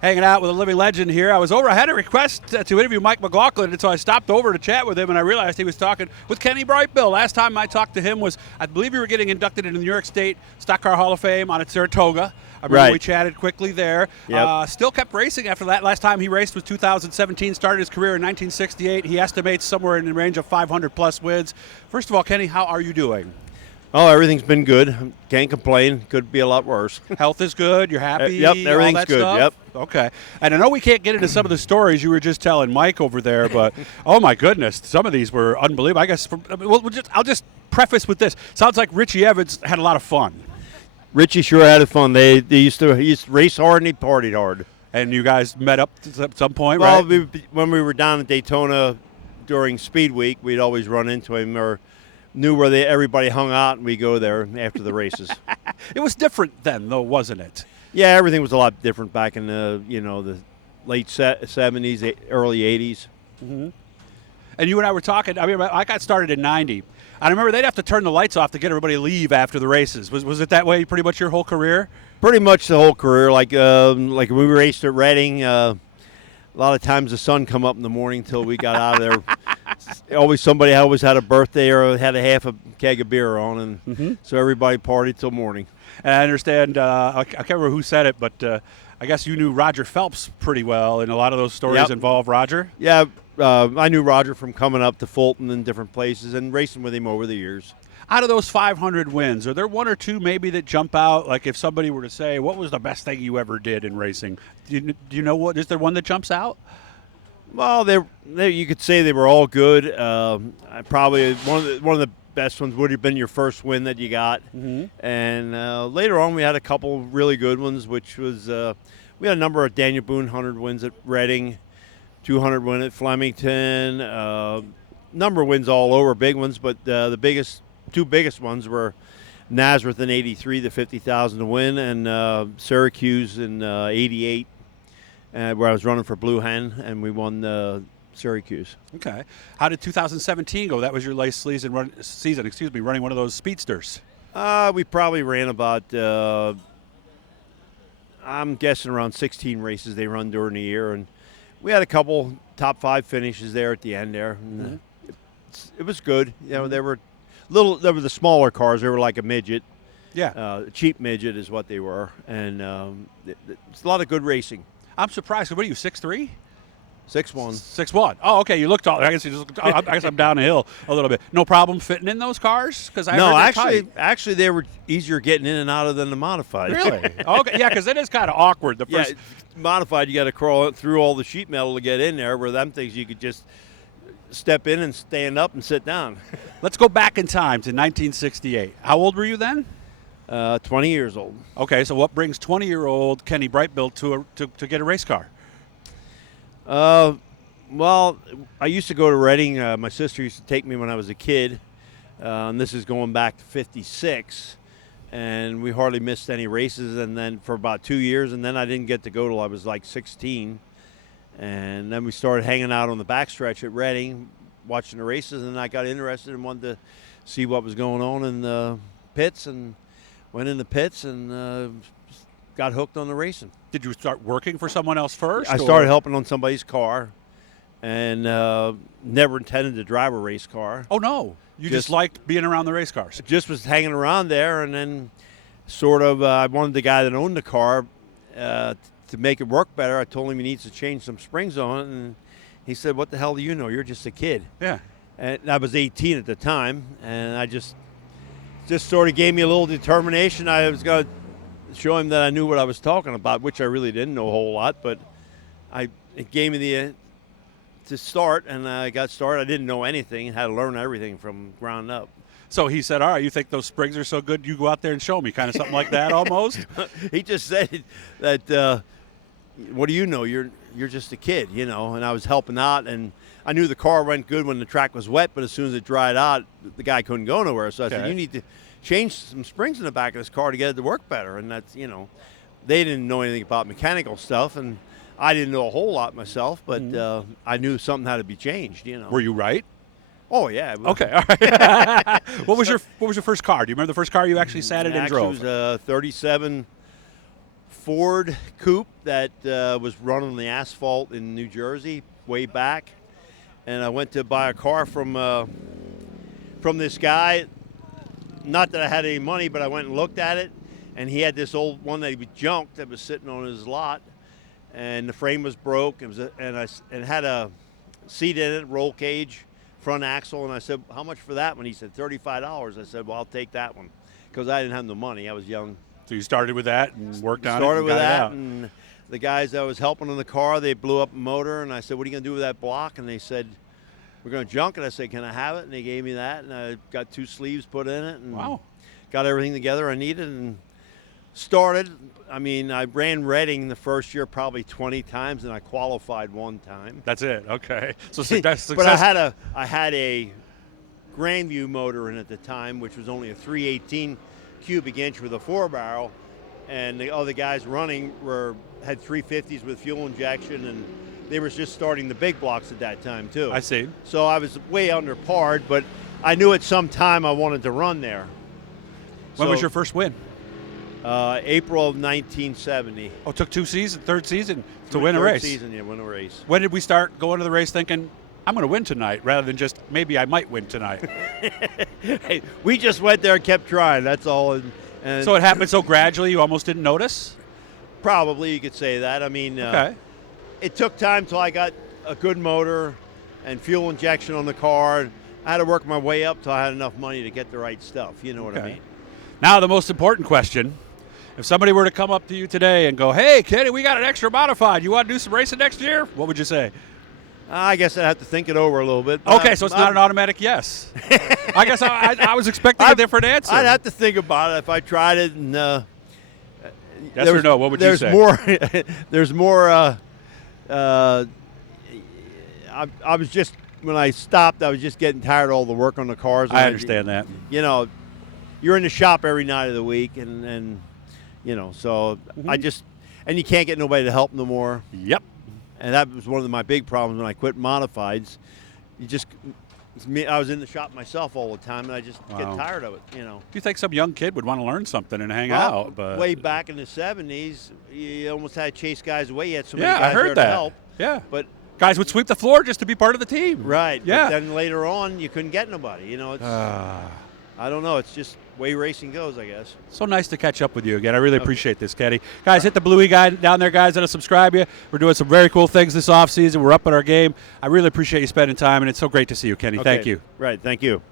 Hanging out with a living legend here. I had a request to interview Mike McLaughlin, and so I stopped over to chat with him, and I realized he was talking with Kenny Brightbill. Last time I talked to him was, I believe you were getting inducted into the New York State Stock Car Hall of Fame on at Saratoga. I remember we chatted quickly there. Yep. Still kept racing after that. Last time he raced was 2017, started his career in 1968. He estimates somewhere in the range of 500-plus wins. First of all, Kenny, how are you doing? Oh, everything's been good. Can't complain. Could be a lot worse. Health is good. You're happy. Yep, everything's all that good. Stuff? Yep. Okay. And I know we can't get into some of the stories you were just telling Mike over there, but oh my goodness, some of these were unbelievable. I guess I'll just preface with this. Sounds like Richie Evans had a lot of fun. Richie sure had fun. He used to race hard and he partied hard. And you guys met up at some point, well, right? When we were down at Daytona during Speed Week, we'd always run into him or knew where everybody hung out, and we go there after the races. It was different then, though, wasn't it? Yeah, everything was a lot different back in the late 70s, early 80s. Mm-hmm. And you and I were talking. I mean, I got started in '90. I remember they'd have to turn the lights off to get everybody to leave after the races. Was it that way pretty much your whole career? Pretty much the whole career. Like when we raced at Reading, a lot of times the sun come up in the morning until we got out of there. Somebody always had a birthday or had a half a keg of beer on, and so everybody partied till morning. And I understand, I can't remember who said it, but I guess you knew Roger Phelps pretty well, and a lot of those stories involve Roger? Yeah, I knew Roger from coming up to Fulton and different places and racing with him over the years. Out of those 500 wins, are there one or two maybe that jump out? Like if somebody were to say, what was the best thing you ever did in racing? Do you know what? Is there one that jumps out? Well, you could say they were all good. Probably one of the best ones would have been your first win that you got. Mm-hmm. And later on, we had a couple really good ones, which was we had a number of Daniel Boone 100 wins at Reading, 200 win at Flemington, number of wins all over, big ones. But the two biggest ones were Nazareth in '83, the 50,000 to win, and Syracuse in '88. Where I was running for Blue Hen, and we won Syracuse. Okay. How did 2017 go? That was your last season, running one of those speedsters. We probably ran about, I'm guessing around 16 races they run during the year, and we had a couple top 5 finishes there at the end there. And, it was good. You know, they were the smaller cars. They were like a midget. Yeah. Cheap midget is what they were, and it's a lot of good racing. I'm surprised. What are you, 6'3"? 6'1". 6'1". Oh, okay. You looked tall. I guess I guess I'm down a hill a little bit. No problem fitting in those cars? Actually, they were easier getting in and out of than the modified. Really? Okay. Yeah, because it is kind of awkward. Modified, you got to crawl through all the sheet metal to get in there. Where them things, you could just step in and stand up and sit down. Let's go back in time to 1968. How old were you then? 20 years old. Okay, so what brings 20-year-old Kenny Brightbill to get a race car? Well, I used to go to Reading. My sister used to take me when I was a kid. And this is going back to '56. And we hardly missed any races. And then for about 2 years, and then I didn't get to go till I was like 16. And then we started hanging out on the backstretch at Reading, watching the races. And I got interested and wanted to see what was going on in the pits, and went in the pits and got hooked on the racing. Did you start working for someone else first? I started helping on somebody's car, and never intended to drive a race car. Oh, no. You just liked being around the race cars? Just was hanging around there, and then sort of I wanted the guy that owned the car to make it work better. I told him he needs to change some springs on it, and he said, "What the hell do you know? You're just a kid." Yeah. And I was 18 at the time, and I just sort of gave me a little determination. I was going to show him that I knew what I was talking about, which I really didn't know a whole lot, but it gave me to start, and I got started. I didn't know anything, had to learn everything from ground up. So he said, all right, you think those springs are so good, you go out there and show me, kind of something like that almost? He just said that, what do you know? You're just a kid, you know, and I was helping out, and I knew the car went good when the track was wet, but as soon as it dried out, the guy couldn't go nowhere. So I said, you need to change some springs in the back of this car to get it to work better. And that's, they didn't know anything about mechanical stuff, and I didn't know a whole lot myself, but I knew something had to be changed, Were you right? Oh, yeah. Okay, all right. What was your first car? Do you remember the first car you actually sat in and drove? It was a 37 Ford coupe that was running on the asphalt in New Jersey way back, and I went to buy a car from this guy. Not that I had any money, but I went and looked at it, and he had this old one that he was junked that was sitting on his lot, and the frame was broke. It was and had a seat in it, roll cage, front axle, and I said, "How much for that one?" He said, $35. I said, "Well, I'll take that one," because I didn't have no money. I was young. So you started with that and worked on it. Started with that, and the guys that was helping in the car, they blew up a motor, and I said, "What are you gonna do with that block?" And they said, "We're gonna junk it." I said, "Can I have it?" And they gave me that, and I got 2 sleeves put in it, and wow, got everything together I needed, and started. I mean, I ran Reading the first year probably 20 times, and I qualified 1 time. That's it. Okay, so success. But I had a Grandview motor in at the time, which was only a 318 cubic inch with a 4-barrel, and the other guys running had 350s with fuel injection, and they were just starting the big blocks at that time too. I see. So I was way under par, but I knew at some time I wanted to run there. When was your first win? April of 1970. Oh, it took 2 seasons, third season to win a race. Third season, yeah, win a race. When did we start going to the race thinking, I'm going to win tonight, rather than just maybe I might win tonight? Hey, we just went there and kept trying. That's all. And So it happened so gradually you almost didn't notice? Probably you could say that. I mean, Okay. it took time till I got a good motor and fuel injection on the car. I had to work my way up till I had enough money to get the right stuff. You know what I Okay. mean? Now the most important question. If somebody were to come up to you today and go, "Hey, Kenny, we got an extra modified. You want to do some racing next year?" What would you say? I guess I'd have to think it over a little bit. Okay, so it's not an automatic yes. I guess I was expecting a different answer. I'd have to think about it if I tried it. And yes or no? What would you say? There's more. I was just when I stopped, I was just getting tired of all the work on the cars. I understand that. You know, you're in the shop every night of the week, and you know, so I just and you can't get nobody to help no more. Yep. And that was one of my big problems when I quit modifieds. I was in the shop myself all the time, and I just get tired of it, you know. You think some young kid would want to learn something and hang Well, out? But way back in the 70s, you almost had to chase guys away. You had so many yeah, guys I heard there that. to help. Yeah. But guys would sweep the floor just to be part of the team. right. Yeah. But then later on, you couldn't get nobody. You know, it's I don't know. It's just way racing goes, I guess. So nice to catch up with you again. I really appreciate this, Kenny. Guys, hit the Bluey guy down there, guys, that'll subscribe you. We're doing some very cool things this offseason. We're up at our game. I really appreciate you spending time, and it's so great to see you, Kenny. Okay. Thank you. Right. Thank you.